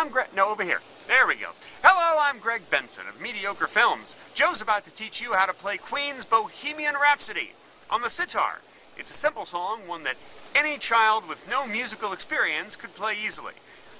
I'm Greg. No, over here. There we go. Hello, I'm Greg Benson of Mediocre Films. Joe's about to teach you how to play Queen's Bohemian Rhapsody on the sitar. It's a simple song, one that any child with no musical experience could play easily.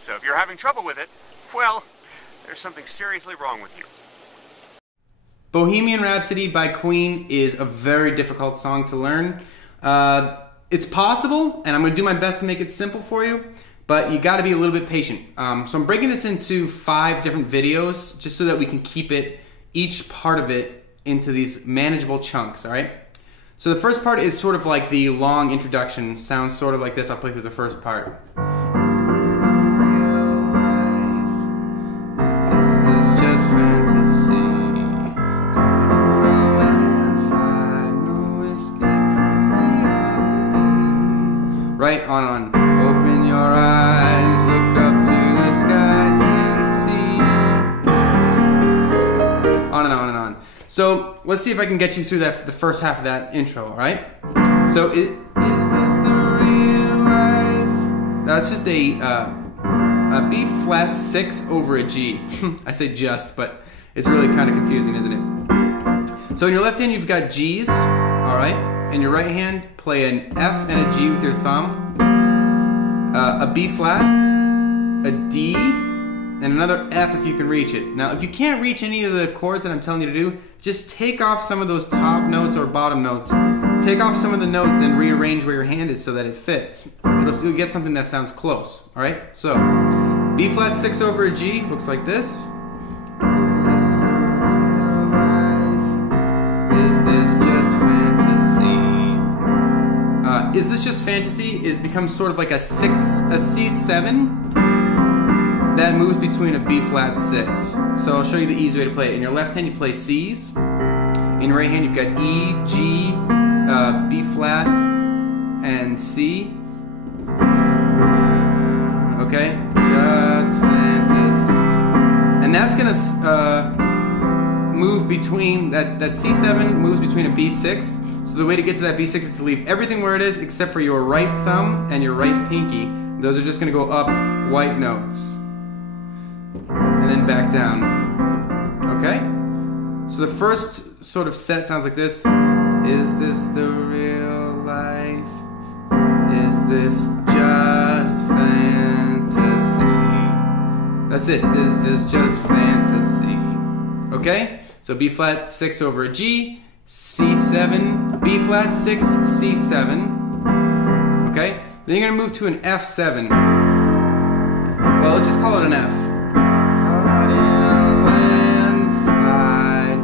So if you're having trouble with it, well, there's something seriously wrong with you. Bohemian Rhapsody by Queen is a very difficult song to learn. It's possible, and I'm going to do my best to make it simple for you, but you got to be a little bit patient. So I'm breaking this into 5 different videos just so that we can keep each part of it into these manageable chunks, all right? So the first part is sort of like the long introduction. Sounds sort of like this. I'll play through the first part. Right, on. Open your eyes, look up to the skies and see. On and on and on. So let's see if I can get you through the first half of that intro, all right? So is this the real life? That's just a B flat 6 over a G. I say just, but it's really kind of confusing, isn't it? So in your left hand you've got G's, all right? In your right hand, play an F and a G with your thumb, a B flat, a D, and another F if you can reach it. Now, if you can't reach any of the chords that I'm telling you to do, just take off some of those top notes or bottom notes. Take off some of the notes and rearrange where your hand is so that it fits. You'll get something that sounds close, all right? So, B flat 6 over a G looks like this. Is this just fantasy? Is this just fantasy? Becomes sort of like a C7 that moves between a B flat 6. So I'll show you the easy way to play it. In your left hand you play C's. In your right hand you've got E, G, B flat, and C. Okay, just fantasy. And that's gonna move between that C7 moves between a B6. So the way to get to that B6 is to leave everything where it is except for your right thumb and your right pinky. Those are just going to go up white notes. And then back down. Okay? So the first sort of set sounds like this. Is this the real life? Is this just fantasy? That's it. This is just fantasy. Okay? So B flat 6 over a G, C7, B flat 6, C7. Okay? Then you're going to move to an F7. Well, let's just call it an F. Caught in a landslide.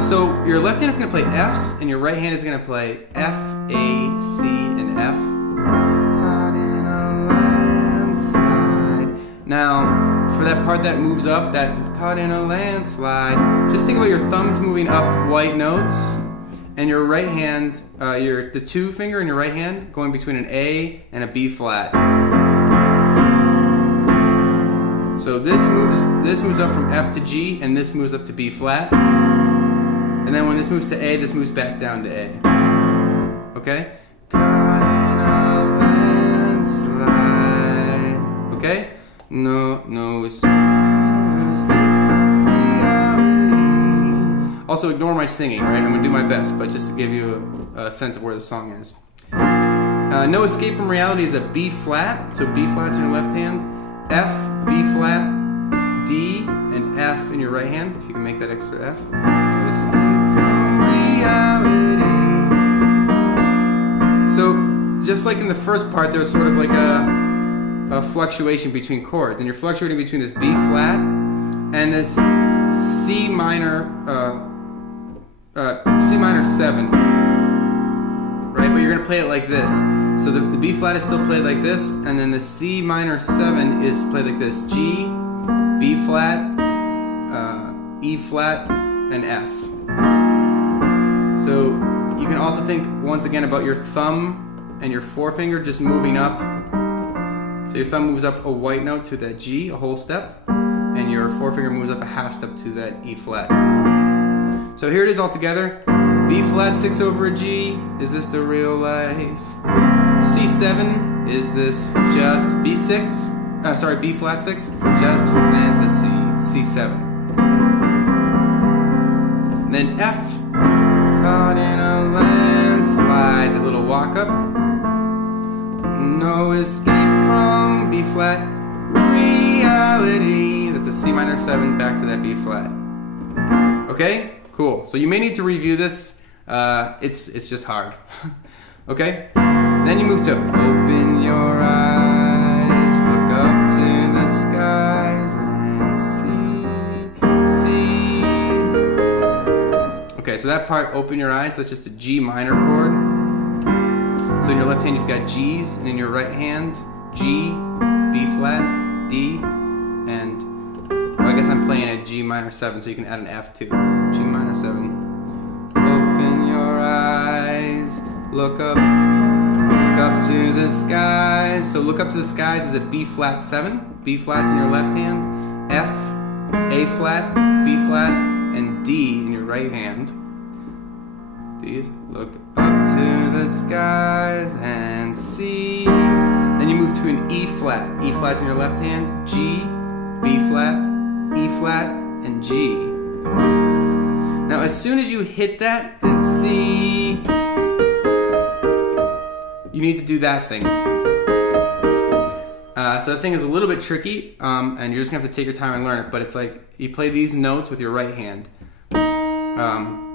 So your left hand is going to play Fs, and your right hand is going to play F, A, C, and F. Caught in a landslide. Now, for that part that moves up, that caught in a landslide, just think about your thumbs moving up white notes, and your right hand, the 2 finger in your right hand going between an A and a B flat. So this moves up from F to G, and this moves up to B flat. And then when this moves to A, this moves back down to A. Okay? Caught in a landslide. Okay? No escape from reality. Also, ignore my singing, right? I'm going to do my best, but just to give you a sense of where the song is. No escape from reality is a B flat, so B flat's in your left hand, F, B flat, D, and F in your right hand, if you can make that extra F. No escape from reality. So, just like in the first part, there's sort of like a fluctuation between chords, and you're fluctuating between this B flat and this C minor 7, right? But you're gonna play it like this. So the B flat is still played like this, and then the C minor 7 is played like this: G, B flat, E flat, and F. So you can also think once again about your thumb and your forefinger just moving up. So your thumb moves up a white note to that G, a whole step, and your forefinger moves up a half step to that E flat. So here it is all together. B flat 6 over a G, is this the real life? C7, is this just B6? sorry, B flat 6, just fantasy, C7. And then F, caught in a landslide, the little walk up. No escape from B flat reality. That's a C minor 7 back to that B flat. Okay, cool. So you may need to review this. It's just hard. Okay. Then you move to open your eyes, look up to the skies and see. Okay, so that part, open your eyes, that's just a G minor chord. So in your left hand you've got G's, and in your right hand, G, B flat, D, and well, I guess I'm playing a G minor 7, so you can add an F too. G minor 7. Open your eyes, look up to the skies. So look up to the skies is a B flat 7. B flat's in your left hand, F, A flat, B flat, and D in your right hand. Please look up to the skies and see. Then you move to an E flat. E flat's in your left hand, G, B flat, E flat, and G. Now as soon as you hit that and C, you need to do that thing. So that thing is a little bit tricky, and you're just gonna have to take your time and learn it, but it's like you play these notes with your right hand.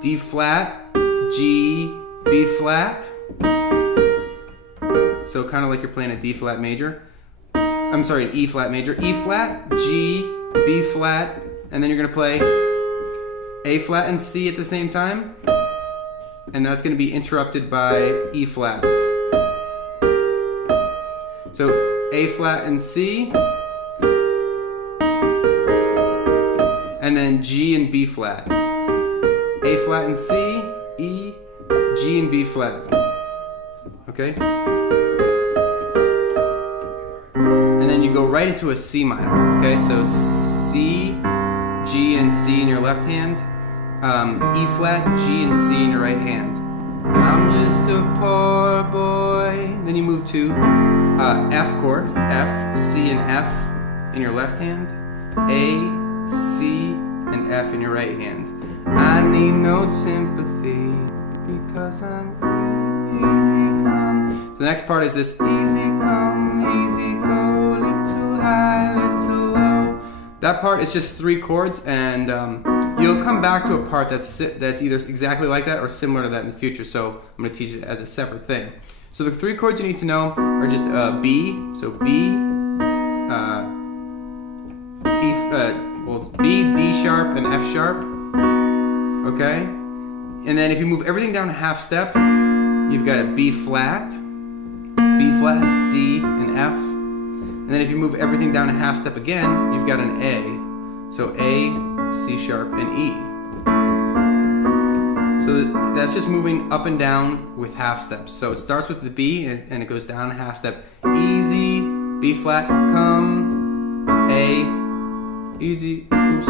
D flat, G, B flat. So kind of like you're playing a D flat major. I'm sorry, an E flat major. E flat, G, B flat, and then you're gonna play A flat and C at the same time. And that's gonna be interrupted by E flats. So A flat and C, and then G and B flat. A flat and C, E, G and B flat. Okay? And then you go right into a C minor. Okay, so C, G and C in your left hand, E flat, G and C in your right hand. I'm just a poor boy. Then you move to F chord, F, C and F in your left hand, A, C and F in your right hand. I need no sympathy because I'm easy come. So the next part is this easy come, easy go, little high, little low. That part is just 3 chords, and you'll come back to a part that's either exactly like that or similar to that in the future, so I'm going to teach it as a separate thing. So the 3 chords you need to know are just B, so B, B, D sharp, and F sharp, okay? And then if you move everything down a half step, you've got a B flat, D, and F. And then if you move everything down a half step again, you've got an A. So A, C sharp, and E. So that's just moving up and down with half steps. So it starts with the B and it goes down a half step. Easy, B flat, come, A, easy, oops.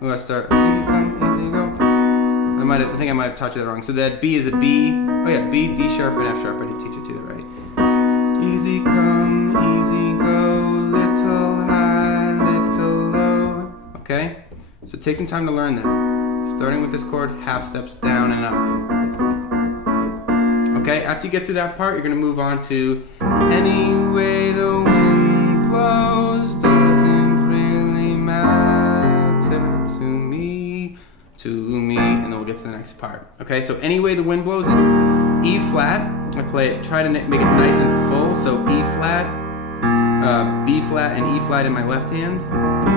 Let's start, easy come, easy go. I think I might have taught you that wrong. So that B is a B, oh yeah, B, D sharp, and F sharp. I didn't teach it to you right. Easy come, easy go, little high, little low. Okay? So take some time to learn that. Starting with this chord, half steps down and up. Okay, after you get through that part, you're going to move on to any way the wind blows doesn't really matter to me, and then we'll get to the next part. Okay, so any way the wind blows is E flat. I play it, try to make it nice and full, so E flat, B flat, and E flat in my left hand,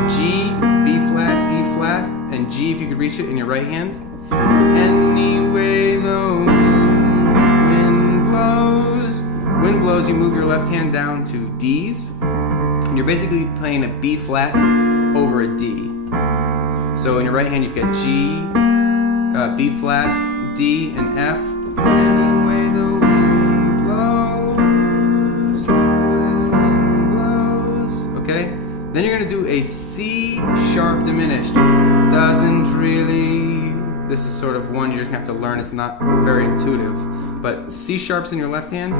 G, B flat, E flat, and G if you could reach it in your right hand. Any way the wind blows, you move your left hand down to D's, and you're basically playing a B flat over a D. So in your right hand you've got G, B flat, D, and F. Any way the wind blows, okay? Then you're gonna do a C sharp diminished. Doesn't really, this is sort of one you're just gonna have to learn, it's not very intuitive. But C sharp's in your left hand,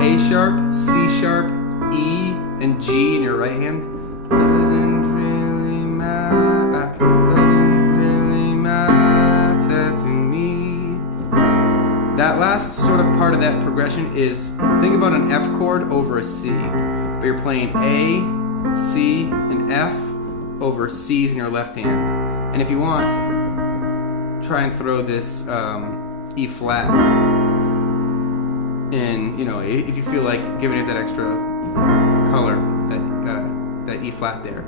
A sharp, C sharp, E, and G in your right hand. Doesn't really matter, doesn't really matter to me. That last sort of part of that progression is, think about an F chord over a C. But you're playing A, C, and F over C's in your left hand. And if you want, try and throw this E flat in, you know, if you feel like giving it that extra color, that E flat there,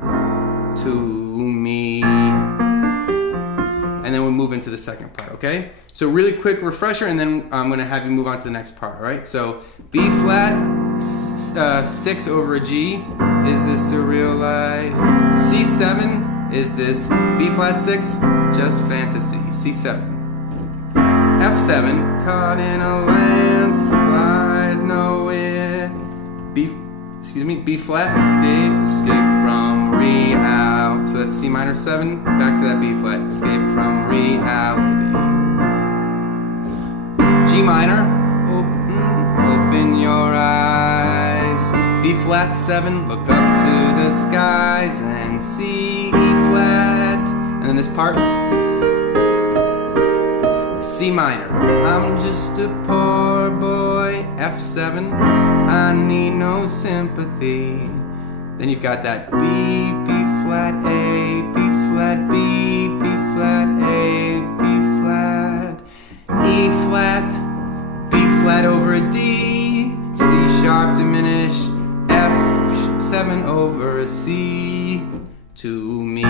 to me. And then we'll move into the second part, okay? So really quick refresher, and then I'm gonna have you move on to the next part, all right? So B flat, 6 over a G, is this a real life? C7, is this B flat 6, just fantasy, C7. F7, caught in a landslide, nowhere. B flat, escape from reality. So that's C minor 7, back to that B flat, escape from reality. G minor, open your eyes. B flat 7, look up to the skies, and C, E flat, and then this part, C minor. I'm just a poor boy, F7, I need no sympathy. Then you've got that B, B flat, A, B flat, B, B flat, A, B flat, E flat, B flat over a D, C sharp diminish, F7 over a C, to me.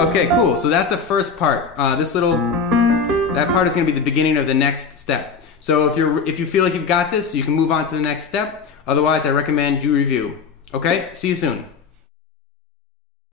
Okay, cool. So that's the first part. That part is going to be the beginning of the next step. So if you feel like you've got this, you can move on to the next step. Otherwise, I recommend you review. Okay? See you soon.